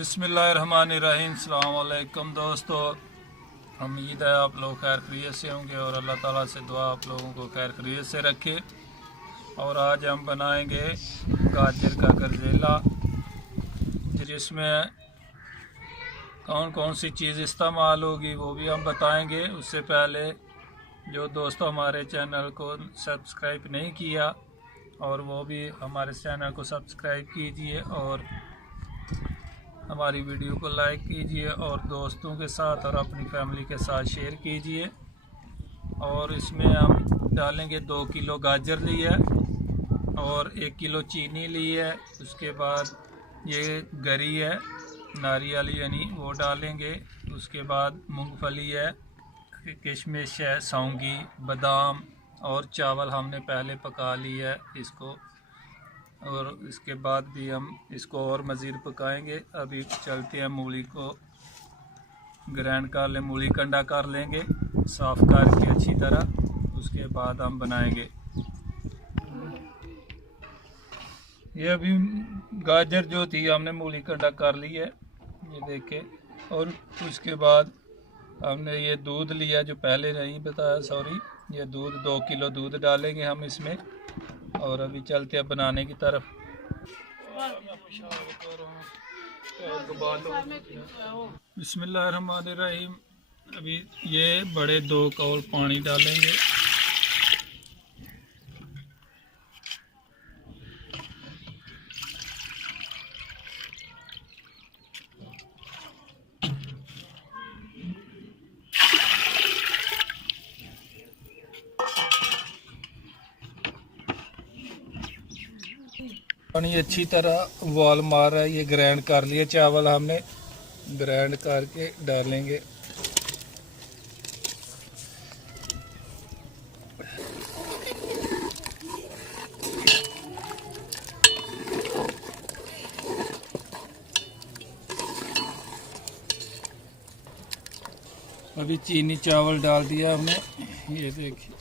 बिस्मिल्लाहिर्रहमानिर्रहीम। अस्सलाम वालेकुम दोस्तों, उम्मीद है आप लोग खैर खैरियत से होंगे और अल्लाह ताला से दुआ आप लोगों को खैर खैरियत से रखे। और आज हम बनाएंगे गाजर का गरजेला, जिसमें कौन कौन सी चीज़ इस्तेमाल होगी वो भी हम बताएंगे। उससे पहले जो दोस्तों हमारे चैनल को सब्सक्राइब नहीं किया और वो भी हमारे चैनल को सब्सक्राइब कीजिए और हमारी वीडियो को लाइक कीजिए और दोस्तों के साथ और अपनी फैमिली के साथ शेयर कीजिए। और इसमें हम डालेंगे 2 किलो गाजर ली है और 1 किलो चीनी ली है। उसके बाद ये गरी है नारियल यानी वो डालेंगे। उसके बाद मूंगफली है, किशमिश है, सौंगी, बादाम और चावल हमने पहले पका लिया है इसको। और इसके बाद भी हम इसको और मज़ीद पकाएंगे। अभी चलते हैं, मूली को ग्राइंड कर लें, मूली कंडा कर लेंगे साफ़ करके अच्छी तरह। उसके बाद हम बनाएंगे। ये अभी गाजर जो थी हमने मूली कंडा कर ली है, ये देखें। और उसके बाद हमने ये दूध लिया जो पहले नहीं बताया, सॉरी। ये दूध 2 किलो दूध डालेंगे हम इसमें। और अभी चलते हैं बनाने की तरफ। बिस्मिल्लाहिर्रहमानिर्रहीम। अभी ये बड़े 2 कौल पानी डालेंगे। पानी अच्छी तरह उबाल मार रहा है। ये ग्राइंड कर लिया चावल हमने, ग्राइंड करके डालेंगे। अभी चीनी चावल डाल दिया हमने, ये देखिए।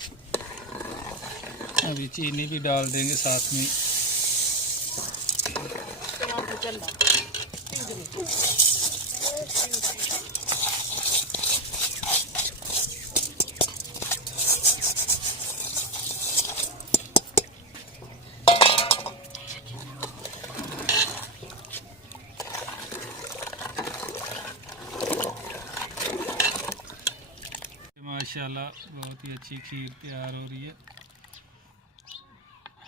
अभी चीनी भी डाल देंगे साथ में। माशाल्लाह बहुत ही अच्छी खीर तैयार हो रही है।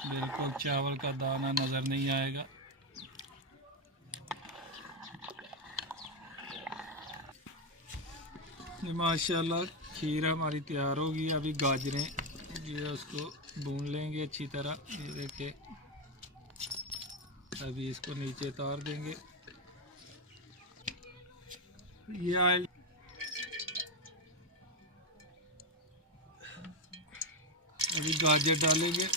बिल्कुल चावल का दाना नज़र नहीं आएगा। माशाल्लाह खीर हमारी तैयार होगी। अभी गाजरें जो है उसको भून लेंगे अच्छी तरह। ये देखिए, अभी इसको नीचे उतार देंगे। ये ऑयल अभी गाजर डालेंगे।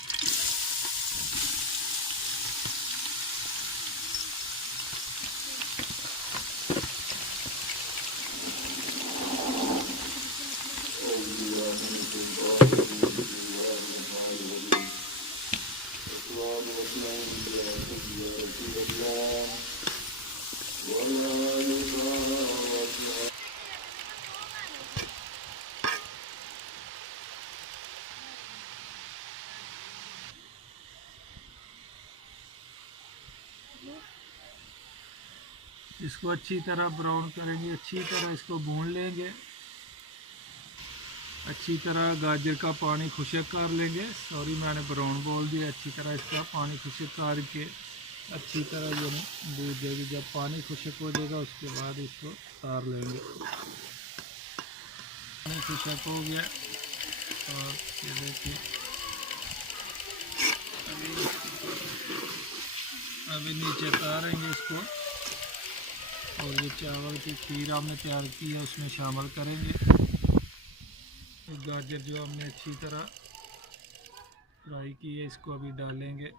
इसको अच्छी तरह ब्राउन करेंगे, अच्छी तरह इसको भून लेंगे। अच्छी तरह गाजर का पानी खुशक कर लेंगे। सॉरी मैंने ब्राउन बोल दिया। अच्छी तरह इसका पानी खुशक करके अच्छी तरह जो भून देगी। जब पानी खुशक हो जाएगा उसके बाद इसको उतार लेंगे। पानी खुशक हो गया और ये देखिए अभी नीचे उतारेंगे इसको। और ये चावल की खीर हमने तैयार की है उसमें शामिल करेंगे। गाजर जो हमने अच्छी तरह फ्राई की है इसको अभी डालेंगे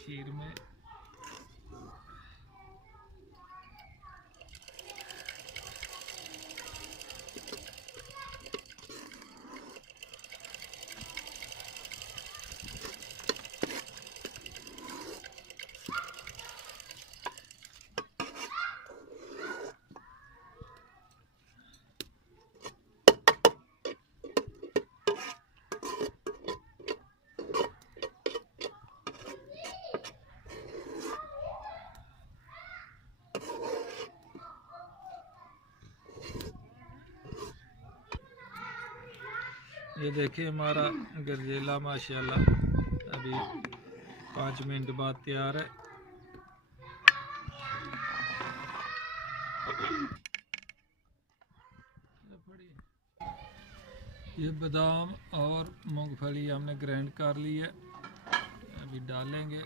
खीर में। ये देखिए हमारा गरजेला माशाल्लाह अभी 5 मिनट बाद तैयार है। ये बादाम और मूंगफली हमने ग्राइंड कर ली है, अभी डालेंगे।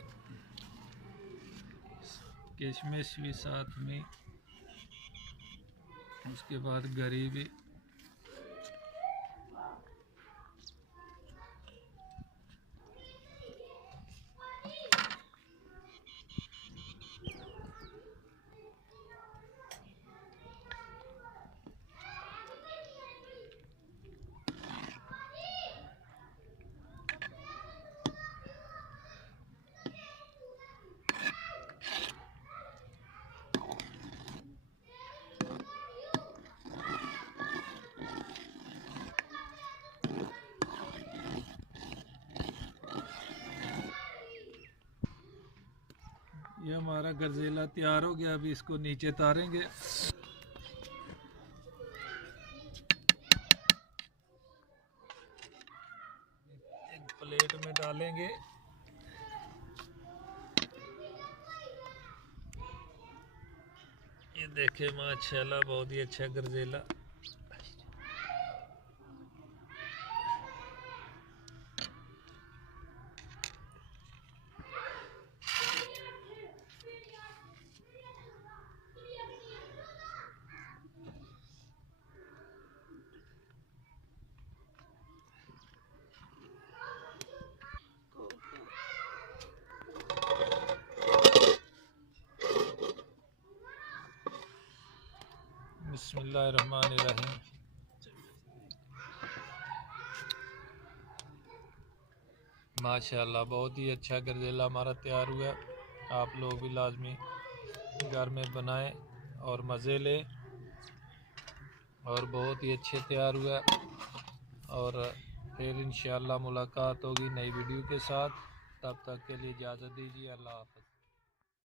किशमिश भी साथ में, उसके बाद गरी भी। ये हमारा गरजेला तैयार हो गया, अभी इसको नीचे तारेंगे। एक प्लेट में डालेंगे। ये देखे माशाल्लाह बहुत ही अच्छा गरजेला। बिस्मिल्लाहिर्रहमानिर्रहीम। माशाल्लाह बहुत ही अच्छा गरजेला हमारा तैयार हुआ। आप लोग भी लाजमी घर में बनाएं और मज़े लें। और बहुत ही अच्छे तैयार हुआ। और फिर इंशाअल्लाह मुलाकात होगी नई वीडियो के साथ। तब तक के लिए इजाज़त दीजिए। अल्लाह हाफ़िज़।